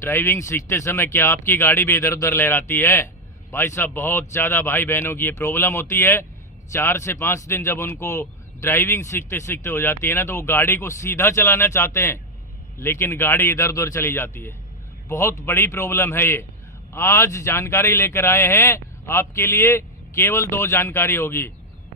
Driving सीखते समय क्या आपकी गाड़ी भी इधर उधर लहराती है? भाई साहब, बहुत ज़्यादा भाई बहनों की ये प्रॉब्लम होती है। 4 से 5 दिन जब उनको ड्राइविंग सीखते सीखते हो जाती है ना, तो वो गाड़ी को सीधा चलाना चाहते हैं, लेकिन गाड़ी इधर उधर चली जाती है। बहुत बड़ी प्रॉब्लम है ये। आज जानकारी लेकर आए हैं आपके लिए। केवल 2 जानकारी होगी।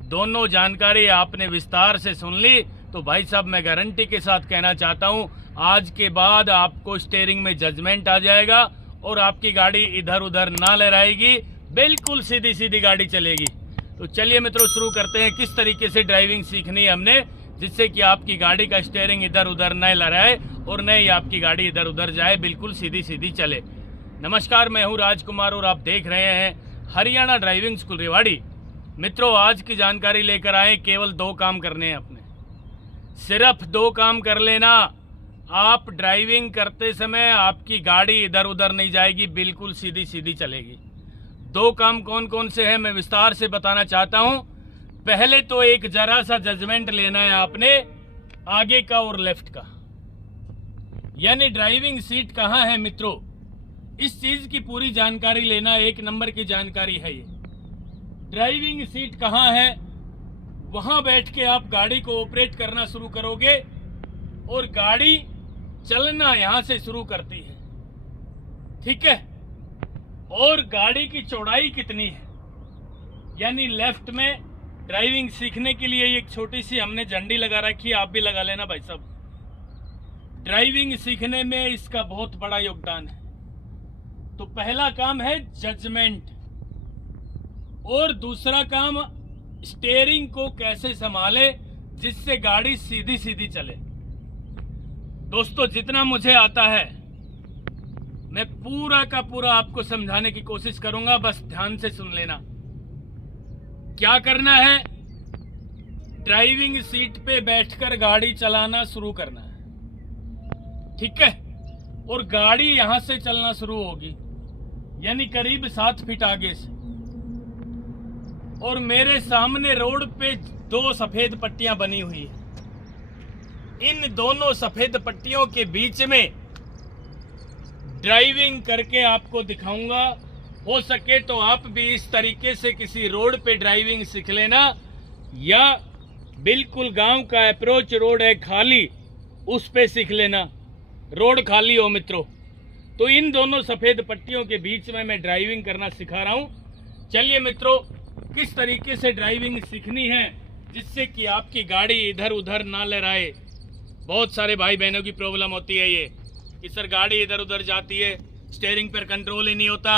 दोनों जानकारी आपने विस्तार से सुन ली तो भाई साहब, मैं गारंटी के साथ कहना चाहता हूं, आज के बाद आपको स्टीयरिंग में जजमेंट आ जाएगा और आपकी गाड़ी इधर उधर ना लहराएगी, बिल्कुल सीधी सीधी गाड़ी चलेगी। तो चलिए मित्रों, शुरू करते हैं किस तरीके से ड्राइविंग सीखनी है हमने, जिससे कि आपकी गाड़ी का स्टीयरिंग इधर उधर न लहराए और न ही आपकी गाड़ी इधर उधर जाए, बिल्कुल सीधी सीधी चले। नमस्कार, मैं हूं राजकुमार और आप देख रहे हैं हरियाणा ड्राइविंग स्कूल रेवाड़ी। मित्रों, आज की जानकारी लेकर आए, केवल 2 काम करने हैं अपने। सिर्फ 2 काम कर लेना। आप ड्राइविंग करते समय आपकी गाड़ी इधर उधर नहीं जाएगी, बिल्कुल सीधी सीधी चलेगी। 2 काम कौन कौन से हैं मैं विस्तार से बताना चाहता हूं। पहले तो एक जरा सा जजमेंट लेना है आपने आगे का और लेफ्ट का, यानी ड्राइविंग सीट कहां है मित्रों, इस चीज की पूरी जानकारी लेना। 1 नंबर की जानकारी है ये। ड्राइविंग सीट कहां है, वहां बैठ के आप गाड़ी को ऑपरेट करना शुरू करोगे और गाड़ी चलना यहां से शुरू करती है, ठीक है। और गाड़ी की चौड़ाई कितनी है, यानी लेफ्ट में ड्राइविंग सीखने के लिए एक छोटी सी हमने झंडी लगा रखी है, आप भी लगा लेना भाई साहब। ड्राइविंग सीखने में इसका बहुत बड़ा योगदान है। तो पहला काम है जजमेंट और दूसरा काम स्टीयरिंग को कैसे संभाले जिससे गाड़ी सीधी सीधी चले। दोस्तों, जितना मुझे आता है मैं पूरा का पूरा आपको समझाने की कोशिश करूंगा, बस ध्यान से सुन लेना। क्या करना है, ड्राइविंग सीट पे बैठकर गाड़ी चलाना शुरू करना है, ठीक है। और गाड़ी यहां से चलना शुरू होगी, यानी करीब 7 फीट आगे से। और मेरे सामने रोड पे 2 सफेद पट्टियां बनी हुई है। इन दोनों सफेद पट्टियों के बीच में ड्राइविंग करके आपको दिखाऊंगा। हो सके तो आप भी इस तरीके से किसी रोड पे ड्राइविंग सीख लेना, या बिल्कुल गांव का अप्रोच रोड है खाली, उस पे सीख लेना। रोड खाली हो मित्रों, तो इन दोनों सफेद पट्टियों के बीच में मैं ड्राइविंग करना सिखा रहा हूं। चलिए मित्रों, किस तरीके से ड्राइविंग सीखनी है जिससे कि आपकी गाड़ी इधर उधर ना लहराए। बहुत सारे भाई बहनों की प्रॉब्लम होती है ये कि सर गाड़ी इधर उधर जाती है, स्टीयरिंग पर कंट्रोल ही नहीं होता।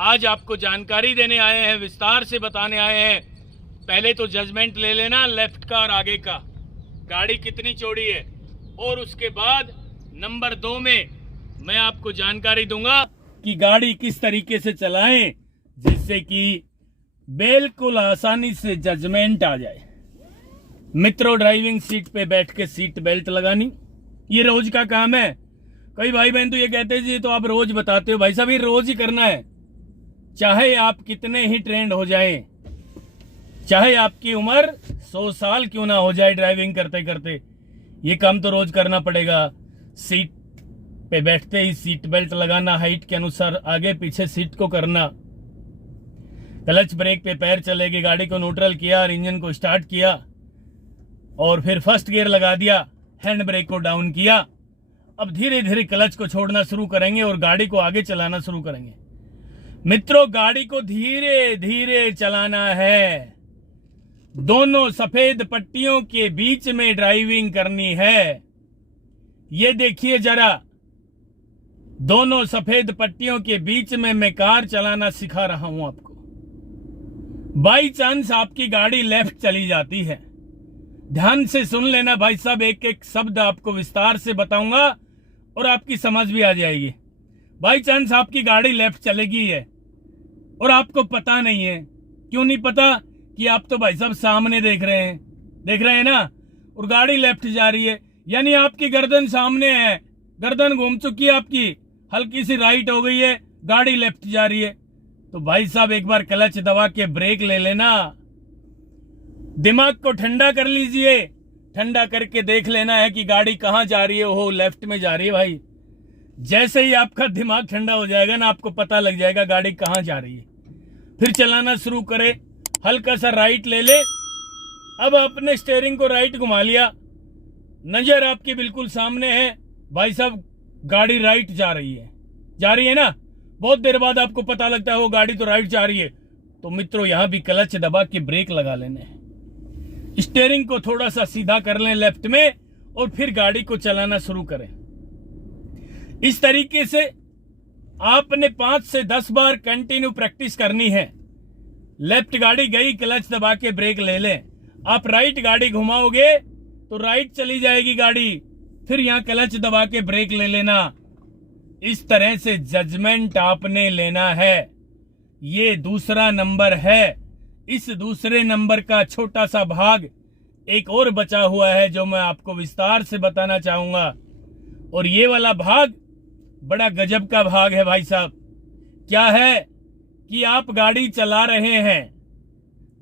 आज आपको जानकारी देने आए हैं, विस्तार से बताने आए हैं। पहले तो जजमेंट ले लेना लेफ्ट का और आगे का, गाड़ी कितनी चौड़ी है। और उसके बाद नंबर 2 में मैं आपको जानकारी दूंगा कि गाड़ी किस तरीके से चलाएं जिससे कि बिल्कुल आसानी से जजमेंट आ जाए। मित्रों, ड्राइविंग सीट पे बैठ के सीट बेल्ट लगानी ये रोज का काम है। कई भाई बहन तो ये कहते हैं जी तो आप रोज बताते हो। भाई साहब, ये रोज ही करना है, चाहे आप कितने ही ट्रेंड हो जाएं, चाहे आपकी उम्र 100 साल क्यों ना हो जाए, ड्राइविंग करते करते ये काम तो रोज करना पड़ेगा। सीट पे बैठते ही सीट बेल्ट लगाना, हाइट के अनुसार आगे पीछे सीट को करना, क्लच ब्रेक पे पैर चलेगी, गाड़ी को न्यूट्रल किया और इंजन को स्टार्ट किया और फिर फर्स्ट गियर लगा दिया, हैंड ब्रेक को डाउन किया। अब धीरे धीरे क्लच को छोड़ना शुरू करेंगे और गाड़ी को आगे चलाना शुरू करेंगे। मित्रों, गाड़ी को धीरे धीरे चलाना है, दोनों सफेद पट्टियों के बीच में ड्राइविंग करनी है। ये देखिए जरा, दोनों सफेद पट्टियों के बीच में मैं कार चलाना सिखा रहा हूं आपको। बाई चांस आपकी गाड़ी लेफ्ट चली जाती है, ध्यान से सुन लेना भाई साहब, एक एक शब्द आपको विस्तार से बताऊंगा और आपकी समझ भी आ जाएगी। बाई चांस आपकी गाड़ी लेफ्ट चलेगी है और आपको पता नहीं है। क्यों नहीं पता? कि आप तो भाई साहब सामने देख रहे हैं ना, और गाड़ी लेफ्ट जा रही है, यानी आपकी गर्दन सामने है, गर्दन घूम चुकी है आपकी, हल्की सी राइट हो गई है, गाड़ी लेफ्ट जा रही है। तो भाई साहब एक बार क्लच दबा के ब्रेक ले लेना, दिमाग को ठंडा कर लीजिए। ठंडा करके देख लेना है कि गाड़ी कहां जा रही है। हो लेफ्ट में जा रही है भाई, जैसे ही आपका दिमाग ठंडा हो जाएगा ना, आपको पता लग जाएगा गाड़ी कहाँ जा रही है। फिर चलाना शुरू करें, हल्का सा राइट ले ले। अब आपने स्टीयरिंग को राइट घुमा लिया, नजर आपकी बिल्कुल सामने है, भाई साहब गाड़ी राइट जा रही है ना। बहुत देर बाद आपको पता लगता है वो गाड़ी तो राइट जा रही है, तो मित्रों यहां भी क्लच दबा के ब्रेक लगा लेने, स्टीयरिंग को थोड़ा सा सीधा कर लें लेफ्ट में और फिर गाड़ी को चलाना शुरू करें। इस तरीके से आपने 5 से 10 बार कंटिन्यू प्रैक्टिस करनी है। लेफ्ट गाड़ी गई, क्लच दबा के ब्रेक ले लें। आप राइट गाड़ी घुमाओगे तो राइट चली जाएगी गाड़ी, फिर यहां क्लच दबा के ब्रेक ले लेना। इस तरह से जजमेंट आपने लेना है। ये दूसरा नंबर है। इस दूसरे नंबर का छोटा सा भाग एक और बचा हुआ है जो मैं आपको विस्तार से बताना चाहूंगा, और ये वाला भाग बड़ा गजब का भाग है भाई साहब। क्या है कि आप गाड़ी चला रहे हैं,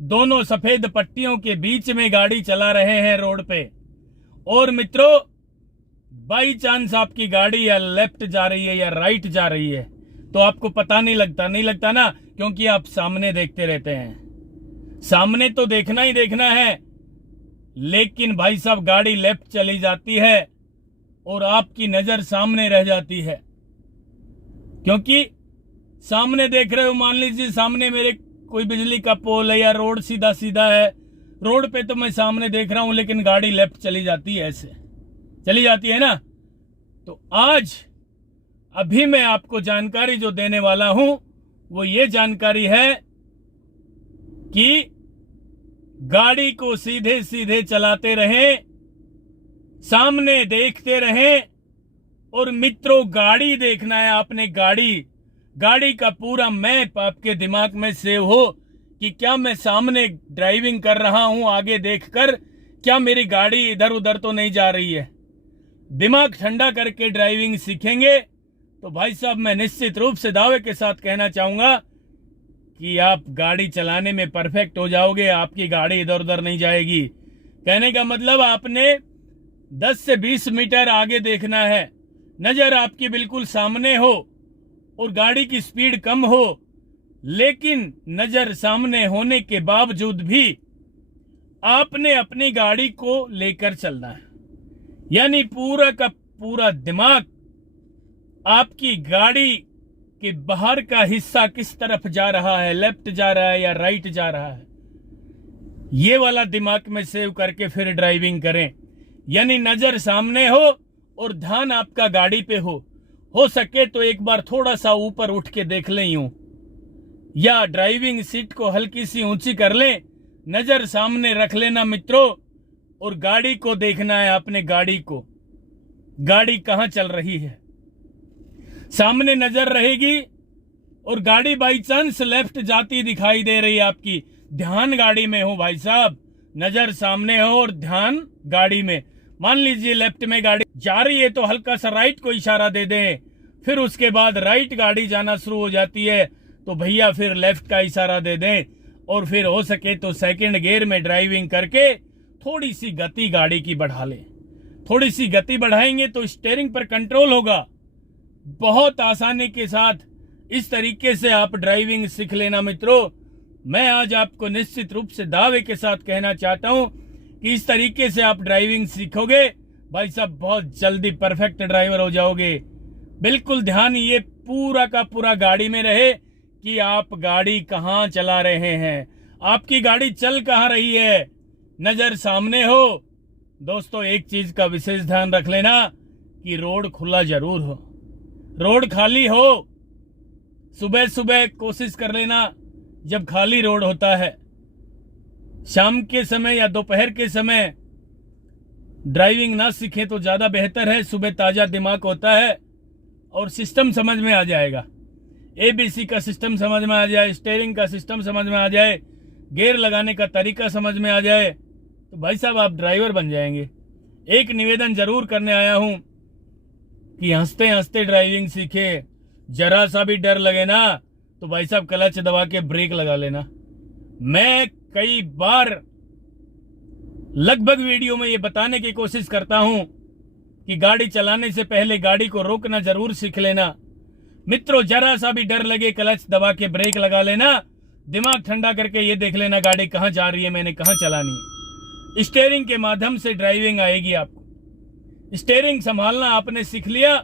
दोनों सफेद पट्टियों के बीच में गाड़ी चला रहे हैं रोड पे, और मित्रों बाई चांस आपकी गाड़ी या लेफ्ट जा रही है या राइट जा रही है तो आपको पता नहीं लगता ना, क्योंकि आप सामने देखते रहते हैं। सामने तो देखना ही देखना है, लेकिन भाई साहब गाड़ी लेफ्ट चली जाती है और आपकी नजर सामने रह जाती है, क्योंकि सामने देख रहे हो। मान लीजिए सामने मेरे कोई बिजली का पोल है या रोड सीधा सीधा है, रोड पे तो मैं सामने देख रहा हूं, लेकिन गाड़ी लेफ्ट चली जाती है, ऐसे चली जाती है ना। तो आज अभी मैं आपको जानकारी जो देने वाला हूं वो ये जानकारी है कि गाड़ी को सीधे सीधे चलाते रहें, सामने देखते रहें, और मित्रों गाड़ी देखना है आपने। गाड़ी का पूरा मैप आपके दिमाग में सेव हो कि क्या मैं सामने ड्राइविंग कर रहा हूं आगे देखकर, क्या मेरी गाड़ी इधर उधर तो नहीं जा रही है। दिमाग ठंडा करके ड्राइविंग सीखेंगे तो भाई साहब मैं निश्चित रूप से दावे के साथ कहना चाहूंगा कि आप गाड़ी चलाने में परफेक्ट हो जाओगे, आपकी गाड़ी इधर उधर नहीं जाएगी। कहने का मतलब आपने 10 से 20 मीटर आगे देखना है, नजर आपकी बिल्कुल सामने हो और गाड़ी की स्पीड कम हो, लेकिन नजर सामने होने के बावजूद भी आपने अपनी गाड़ी को लेकर चलना है। यानी पूरा का पूरा दिमाग आपकी गाड़ी के बाहर का हिस्सा किस तरफ जा रहा है, लेफ्ट जा रहा है या राइट जा रहा है, ये वाला दिमाग में सेव करके फिर ड्राइविंग करें। यानी नजर सामने हो और ध्यान आपका गाड़ी पे हो सके तो एक बार थोड़ा सा ऊपर उठ के देख लें यूं, या ड्राइविंग सीट को हल्की सी ऊंची कर लें, नजर सामने रख लेना मित्रों, और गाड़ी को देखना है आपने। गाड़ी कहां चल रही है, सामने नजर रहेगी और गाड़ी बाई चांस लेफ्ट जाती दिखाई दे रही है आपकी, ध्यान गाड़ी में हो भाई साहब, नजर सामने हो और ध्यान गाड़ी में। मान लीजिए लेफ्ट में गाड़ी जा रही है तो हल्का सा राइट को इशारा दे दें, फिर उसके बाद राइट गाड़ी जाना शुरू हो जाती है तो भैया फिर लेफ्ट का इशारा दे दें, और फिर हो सके तो सेकंड गियर में ड्राइविंग करके थोड़ी सी गति गाड़ी की बढ़ा लें। थोड़ी सी गति बढ़ाएंगे तो स्टीयरिंग पर कंट्रोल होगा। बहुत आसानी के साथ इस तरीके से आप ड्राइविंग सीख लेना मित्रों। मैं आज आपको निश्चित रूप से दावे के साथ कहना चाहता हूं कि इस तरीके से आप ड्राइविंग सीखोगे भाई साहब, बहुत जल्दी परफेक्ट ड्राइवर हो जाओगे। बिल्कुल ध्यान ये पूरा का पूरा गाड़ी में रहे कि आप गाड़ी कहां चला रहे हैं, आपकी गाड़ी चल कहां रही है, नजर सामने हो। दोस्तों एक चीज का विशेष ध्यान रख लेना कि रोड खुला जरूर हो, रोड खाली हो। सुबह सुबह कोशिश कर लेना जब खाली रोड होता है, शाम के समय या दोपहर के समय ड्राइविंग ना सीखें तो ज्यादा बेहतर है। सुबह ताजा दिमाग होता है और सिस्टम समझ में आ जाएगा, एबीसी का सिस्टम समझ में आ जाए, स्टीयरिंग का सिस्टम समझ में आ जाए, गियर लगाने का तरीका समझ में आ जाए, तो भाई साहब आप ड्राइवर बन जाएंगे। एक निवेदन जरूर करने आया हूं कि हंसते हंसते ड्राइविंग सीखे, जरा सा भी डर लगे ना तो भाई साहब क्लच दबा के ब्रेक लगा लेना। मैं कई बार लगभग वीडियो में ये बताने की कोशिश करता हूं कि गाड़ी चलाने से पहले गाड़ी को रोकना जरूर सीख लेना। मित्रों, जरा सा भी डर लगे क्लच दबा के ब्रेक लगा लेना, दिमाग ठंडा करके ये देख लेना गाड़ी कहाँ जा रही है, मैंने कहाँ चलानी है। स्टीयरिंग के माध्यम से ड्राइविंग आएगी आपको। स्टीयरिंग संभालना आपने सीख लिया,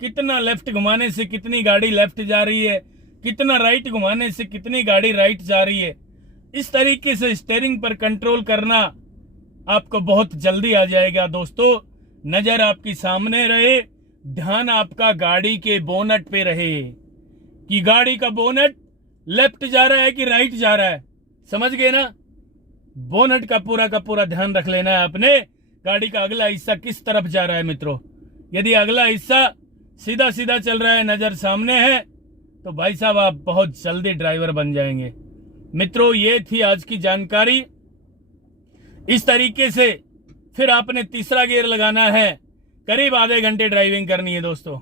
कितना लेफ्ट घुमाने से कितनी गाड़ी लेफ्ट जा रही है, कितना राइट घुमाने से कितनी गाड़ी राइट जा रही है, इस तरीके से स्टीयरिंग पर कंट्रोल करना आपको बहुत जल्दी आ जाएगा। दोस्तों, नजर आपकी सामने रहे, ध्यान आपका गाड़ी के बोनट पे रहे कि गाड़ी का बोनट लेफ्ट जा रहा है कि राइट जा रहा है। समझ गए ना? बोनट का पूरा ध्यान रख लेना है आपने, गाड़ी का अगला हिस्सा किस तरफ जा रहा है। मित्रों, यदि अगला हिस्सा सीधा सीधा चल रहा है, नजर सामने है, तो भाई साहब आप बहुत जल्दी ड्राइवर बन जाएंगे। मित्रों, ये थी आज की जानकारी। इस तरीके से फिर आपने तीसरा गियर लगाना है। करीब आधे घंटे ड्राइविंग करनी है दोस्तों।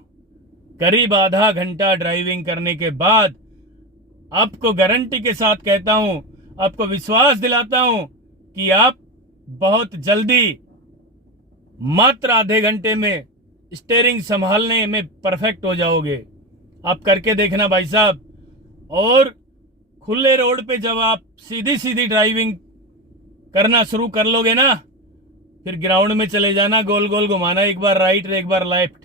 करीब आधा घंटा ड्राइविंग करने के बाद आपको गारंटी के साथ कहता हूं, आपको विश्वास दिलाता हूं कि आप बहुत जल्दी मात्र आधे घंटे में स्टीयरिंग संभालने में परफेक्ट हो जाओगे। आप करके देखना भाई साहब। और खुले रोड पे जब आप सीधी सीधी ड्राइविंग करना शुरू कर लोगे ना, फिर ग्राउंड में चले जाना, गोल गोल घुमाना, एक बार राइट और एक बार लेफ्ट,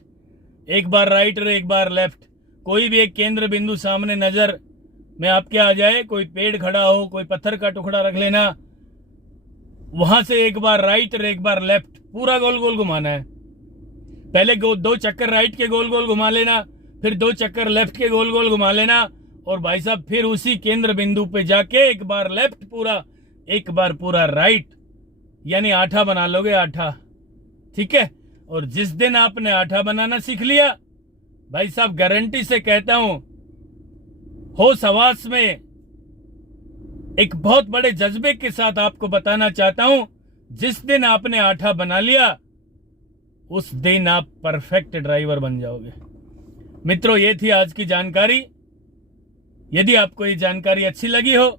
एक बार राइट और एक बार लेफ्ट। कोई भी एक केंद्र बिंदु सामने नजर में आपके आ जाए, कोई पेड़ खड़ा हो, कोई पत्थर का टुकड़ा रख लेना, वहां से एक बार राइट और एक बार लेफ्ट, पूरा गोल गोल घुमाना है। पहले 2 चक्कर राइट के गोल गोल घुमा लेना, फिर 2 चक्कर लेफ्ट के गोल गोल घुमा लेना, और भाई साहब फिर उसी केंद्र बिंदु पे जाके एक बार लेफ्ट पूरा, एक बार पूरा राइट, यानी आठा बना लोगे, आठा। ठीक है? और जिस दिन आपने आठा बनाना सीख लिया, भाई साहब गारंटी से कहता हूं, होश हवास में एक बहुत बड़े जज्बे के साथ आपको बताना चाहता हूं, जिस दिन आपने आठा बना लिया उस दिन आप परफेक्ट ड्राइवर बन जाओगे। मित्रों, ये थी आज की जानकारी। यदि आपको ये जानकारी अच्छी लगी हो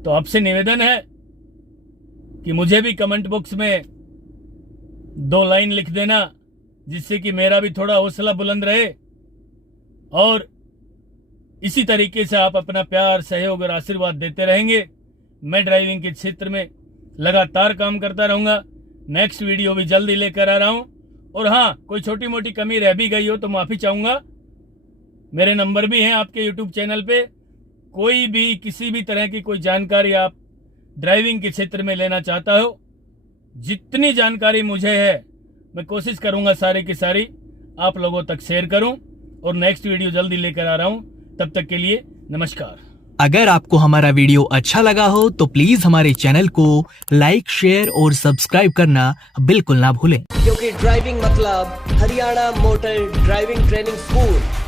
तो आपसे निवेदन है कि मुझे भी कमेंट बॉक्स में 2 लाइन लिख देना, जिससे कि मेरा भी थोड़ा हौसला बुलंद रहे। और इसी तरीके से आप अपना प्यार, सहयोग और आशीर्वाद देते रहेंगे। मैं ड्राइविंग के क्षेत्र में लगातार काम करता रहूंगा। नेक्स्ट वीडियो भी जल्दी लेकर आ रहा हूं। और हाँ, कोई छोटी मोटी कमी रह भी गई हो तो माफी चाहूंगा। मेरे नंबर भी हैं आपके यूट्यूब चैनल पे। कोई भी किसी भी तरह की कोई जानकारी आप ड्राइविंग के क्षेत्र में लेना चाहता हो, जितनी जानकारी मुझे है मैं कोशिश करूंगा सारी की सारी आप लोगों तक शेयर करूं। और नेक्स्ट वीडियो जल्दी लेकर आ रहा हूं। तब तक के लिए नमस्कार। अगर आपको हमारा वीडियो अच्छा लगा हो तो प्लीज हमारे चैनल को लाइक, शेयर और सब्सक्राइब करना बिल्कुल ना भूलें, क्योंकि ड्राइविंग मतलब Haryana motor driving training school.